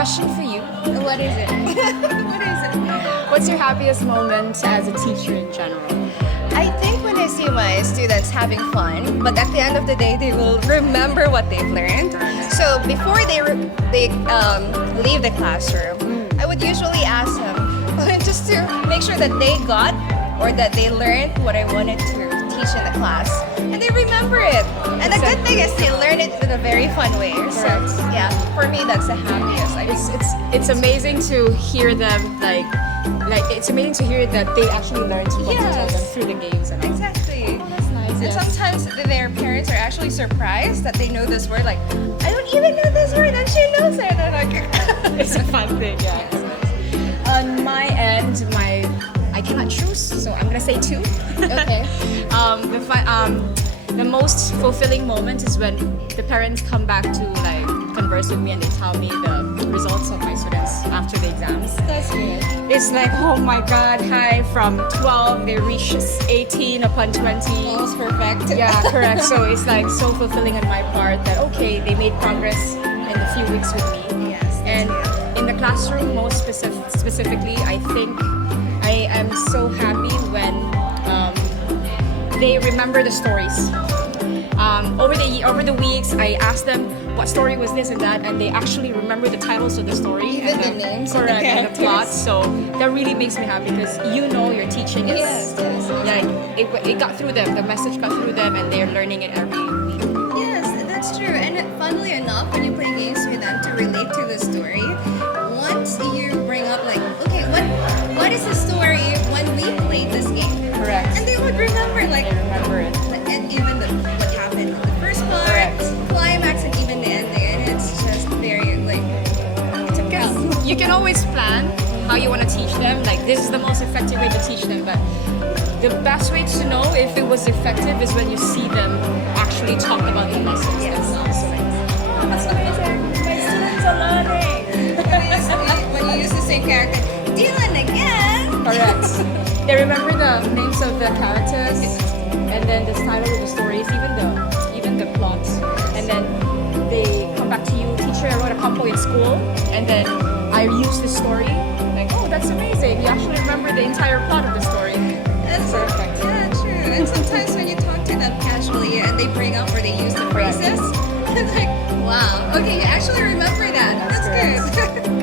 question for you. What is it? What is it? What's your happiest moment as a teacher in general? I think when I see my students having fun, but at the end of the day, they will remember what they've learned. So before they leave the classroom, I would usually ask them just to make sure that they got or that they learned what I wanted to teach in the class, and they remember it. And the good thing is they learn it in a very fun way. So yeah, for me that's the happiest. It's amazing to hear them like it's amazing to hear that they actually learn to what you tell them through the games and all. Exactly. Oh, that's nice. And Yes. sometimes their parents are actually surprised that they know this word. Like, I don't even know this word, and she knows it. And I'm like, It's a fun thing, yeah. On my end, I cannot choose, so I'm gonna say two. okay. The most fulfilling moment is when the parents come back to like converse with me and they tell me the results of my students after the exams. That's good. It's like, oh my god, hi, from 12 they reach 18 upon 20. Almost perfect. Yeah, correct. So it's like so fulfilling on my part that okay, they made progress in a few weeks with me. Yes. And in the classroom, most specifically, I think I am so happy when they remember the stories. Over the weeks, I asked them what story was this and that, and they actually remember the titles of the story, Even and the names of the correct, and the plot. characters. So that really makes me happy because you know your teaching is Yes. it got through them. The message got through them, and they're learning it every week. Yes, that's true. And funnily enough, when you play games with them to relate to the story, once you bring up like, okay, what is the story when we played this game? Correct. And they would remember like, They remember it. and even what happened in the first part, Correct. climax, and even the ending. And it's just very like, You can always plan how you want to teach them. Like this is the most effective way to teach them, but the best way to know if it was effective is when you see them actually talk about the lessons. Yes. That's amazing. My students are learning. when you use the same character, Dylan again. Correct. They remember the names of the characters, and then the title of the stories, even the plots, and then they come back to you. Teacher, I wrote a compo in school, and then I use the story. Like, oh, that's amazing. You actually remember the entire plot of the story. That's Perfect. Yeah, true. And sometimes when you talk to them casually and they bring up or they use the phrases, it's like, wow, okay, you actually remember that. That's good.